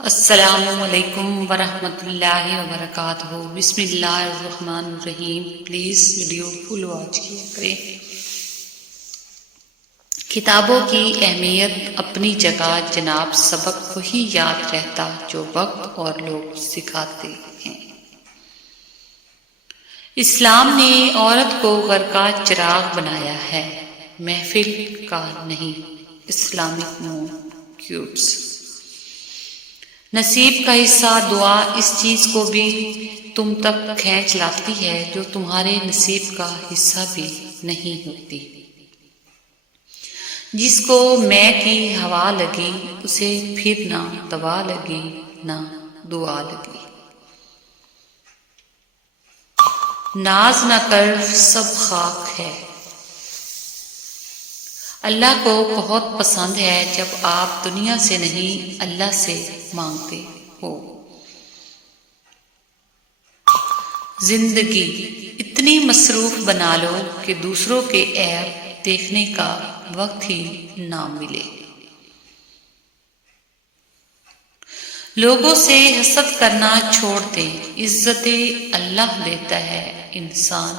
السلام علیکم ورحمۃ اللہ وبرکاتہ۔ بسم اللہ الرحمن الرحیم۔ پلیز ویڈیو فل واچ کیا کریں۔ کتابوں کی اہمیت اپنی جگہ جناب، سبق وہی یاد رہتا جو وقت اور لوگ سکھاتے ہیں۔ اسلام نے عورت کو گھر کا چراغ بنایا ہے، محفل کا نہیں۔ اسلامک کیوٹس۔ نصیب کا حصہ دعا اس چیز کو بھی تم تک کھینچ لاتی ہے جو تمہارے نصیب کا حصہ بھی نہیں ہوتی۔ جس کو میں کی ہوا لگی اسے پھر نہ دوا لگی نہ دعا لگی۔ ناز نہ کر سب خاک ہے۔ اللہ کو بہت پسند ہے جب آپ دنیا سے نہیں اللہ سے مانگتے ہو۔ زندگی اتنی مصروف بنا لو کہ دوسروں کے عیب دیکھنے کا وقت ہی نہ ملے۔ لوگوں سے حسد کرنا چھوڑ دیں، عزت اللہ دیتا ہے، انسان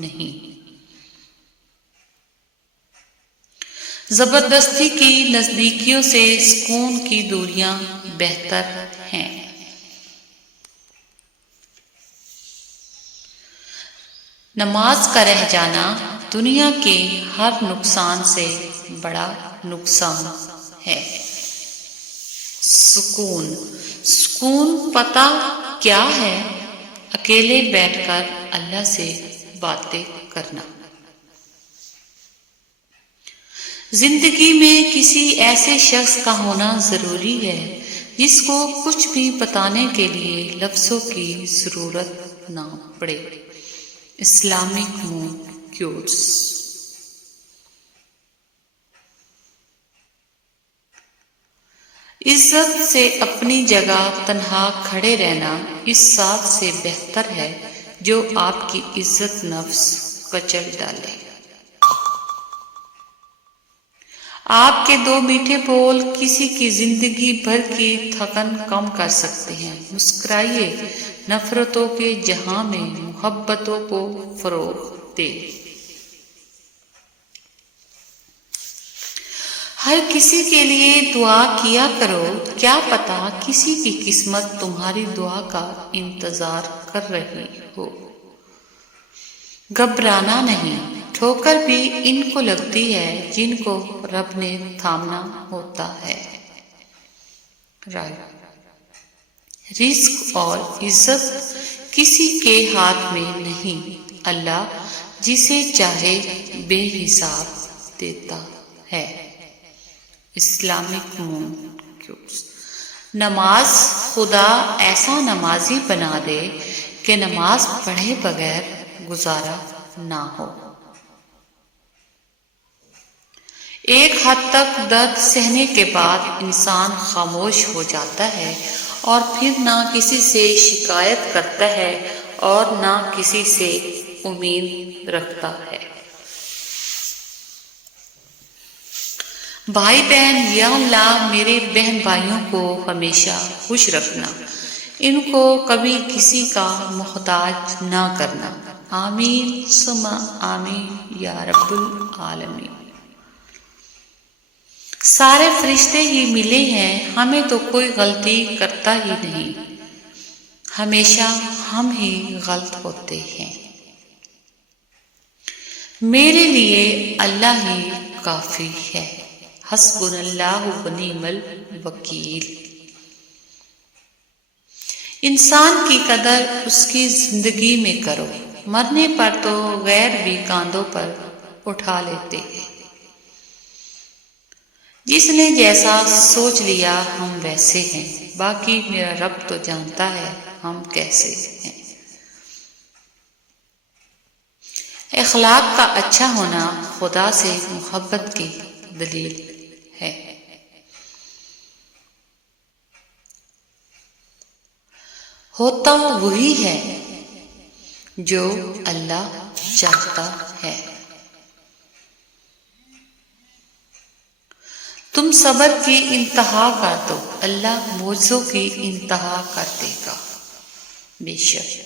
نہیں۔ زبردستی کی نزدیکیوں سے سکون کی دوریاں بہتر ہیں۔ نماز کا رہ جانا دنیا کے ہر نقصان سے بڑا نقصان ہے۔ سکون پتہ کیا ہے؟ اکیلے بیٹھ کر اللہ سے باتیں کرنا۔ زندگی میں کسی ایسے شخص کا ہونا ضروری ہے جس کو کچھ بھی بتانے کے لیے لفظوں کی ضرورت نہ پڑے۔ اسلامک کیوٹس۔ عزت سے اپنی جگہ تنہا کھڑے رہنا اس ساتھ سے بہتر ہے جو آپ کی عزت نفس کچل ڈالے۔ آپ کے دو میٹھے بول کسی کی زندگی بھر کی تھکن کم کر سکتے ہیں۔ مسکرائیے، نفرتوں کے جہاں میں محبتوں کو فروغ دے۔ ہر کسی کے لیے دعا کیا کرو، کیا پتہ کسی کی قسمت تمہاری دعا کا انتظار کر رہی ہو۔ گھبرانا نہیں، ٹھوکر بھی ان کو لگتی ہے جن کو رب نے تھامنا ہوتا ہے۔ رزق اور عزت کسی کے ہاتھ میں نہیں، اللہ جسے چاہے بے حساب دیتا ہے۔ اسلامک نماز خدا ایسا نمازی بنا دے کہ نماز پڑھے بغیر گزارا نہ ہو۔ ایک حد تک درد سہنے کے بعد انسان خاموش ہو جاتا ہے اور پھر نہ کسی سے شکایت کرتا ہے اور نہ کسی سے امید رکھتا ہے۔ بھائی بہن، یا اللہ میرے بہن بھائیوں کو ہمیشہ خوش رکھنا، ان کو کبھی کسی کا محتاج نہ کرنا۔ آمین ثم آمین یا رب العالمین۔ سارے فرشتے ہی ملے ہیں، ہمیں تو کوئی غلطی کرتا ہی نہیں، ہمیشہ ہم ہی غلط ہوتے ہیں۔ میرے لیے اللہ ہی کافی ہے، حسبنا اللہ و نعم الوکیل۔ انسان کی قدر اس کی زندگی میں کرو، مرنے پر تو غیر بھی کاندھوں پر اٹھا لیتے ہیں۔ جس نے جیسا سوچ لیا ہم ویسے ہیں، باقی میرا رب تو جانتا ہے ہم کیسے ہیں۔ اخلاق کا اچھا ہونا خدا سے محبت کی دلیل ہے۔ ہوتا وہی ہے جو اللہ چاہتا ہے۔ تم صبر کی انتہا کر دو، اللہ معجزوں کی انتہا کر دے گا۔ بے شک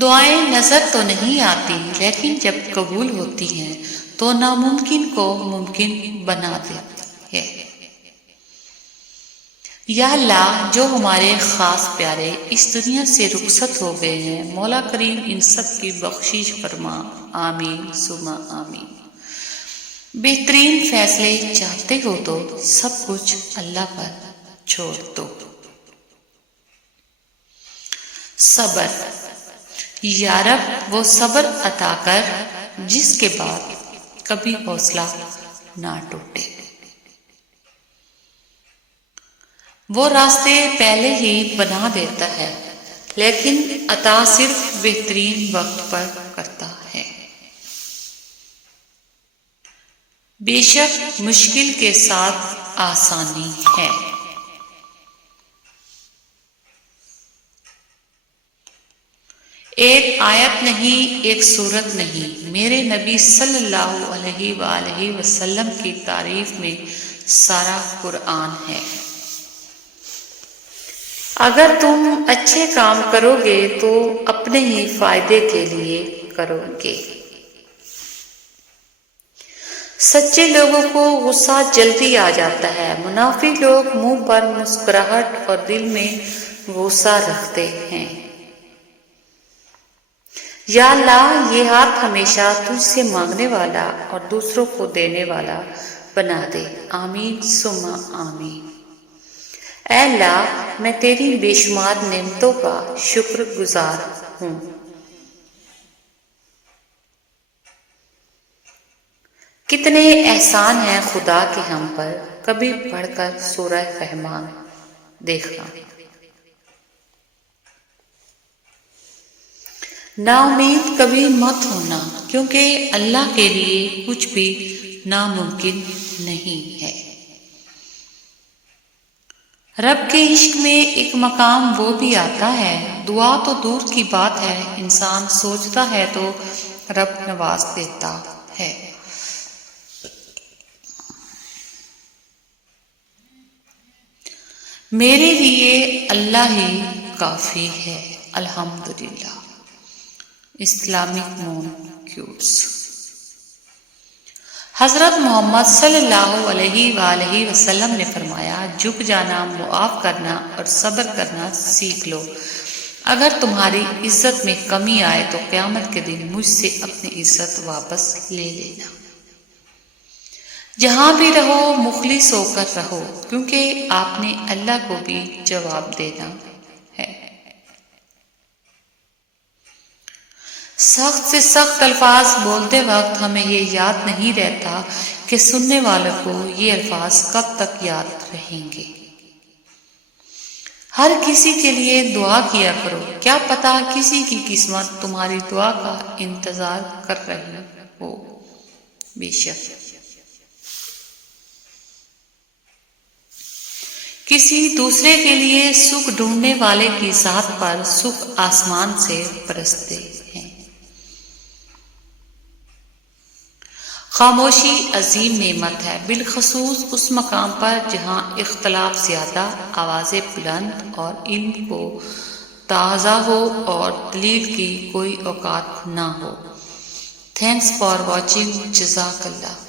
دعائیں نظر تو نہیں آتی، لیکن جب قبول ہوتی ہیں تو ناممکن کو ممکن بنا دیتی ہے۔ یا اللہ، جو ہمارے خاص پیارے اس دنیا سے رخصت ہو گئے ہیں، مولا کریم ان سب کی بخشش فرما، آمین ثم آمین۔ بہترین فیصلے چاہتے ہو تو سب کچھ اللہ پر چھوڑ دو۔ صبر، یا رب وہ صبر عطا کر جس کے بعد کبھی حوصلہ نہ ٹوٹے، وہ راستے پہلے ہی بنا دیتا ہے لیکن عطا صرف بہترین وقت پر کرتا ہے۔ بے شک مشکل کے ساتھ آسانی ہے۔ ایک آیت نہیں، ایک سورت نہیں، میرے نبی صلی اللہ علیہ وآلہ وسلم کی تعریف میں سارا قرآن ہے۔ اگر تم اچھے کام کرو گے تو اپنے ہی فائدے کے لیے کرو گے۔ سچے لوگوں کو غصہ جلدی آ جاتا ہے، منافق لوگ منہ پر مسکراہٹ اور دل میں غصہ رکھتے ہیں۔ یا اللہ، یہ ہاتھ ہمیشہ تجھ سے مانگنے والا اور دوسروں کو دینے والا بنا دے، آمین ثم آمین۔ اے اللہ، میں تیری بے شمار نعمتوں کا شکر گزار ہوں۔ کتنے احسان ہیں خدا کے ہم پر، کبھی پڑھ کر سورہ رحمان دیکھنا۔ نا امید کبھی مت ہونا، کیونکہ اللہ کے لیے کچھ بھی ناممکن نہیں ہے۔ رب کے عشق میں ایک مقام وہ بھی آتا ہے، دعا تو دور کی بات ہے، انسان سوچتا ہے تو رب نواز دیتا ہے۔ میرے لیے اللہ ہی کافی ہے، الحمدللہ۔ اسلامک مون کیوٹس۔ حضرت محمد صلی اللہ علیہ وآلہ وسلم نے فرمایا، جھک جانا، معاف کرنا اور صبر کرنا سیکھ لو۔ اگر تمہاری عزت میں کمی آئے تو قیامت کے دن مجھ سے اپنی عزت واپس لے لینا۔ جہاں بھی رہو مخلص ہو کر رہو، کیونکہ آپ نے اللہ کو بھی جواب دینا ہے۔ سخت سے سخت الفاظ بولتے وقت ہمیں یہ یاد نہیں رہتا کہ سننے والوں کو یہ الفاظ کب تک یاد رہیں گے۔ ہر کسی کے لیے دعا کیا کرو، کیا پتا کسی کی قسمت تمہاری دعا کا انتظار کر رہی ہو۔ بے شک کسی دوسرے کے لیے سکھ ڈھونڈنے والے کی ذات پر سکھ آسمان سے برستے ہیں۔ خاموشی عظیم نعمت ہے، بالخصوص اس مقام پر جہاں اختلاف زیادہ، آوازیں بلند اور علم کو تازہ ہو اور دلیل کی کوئی اوقات نہ ہو۔ تھینکس فار واچنگ، جزاک اللہ۔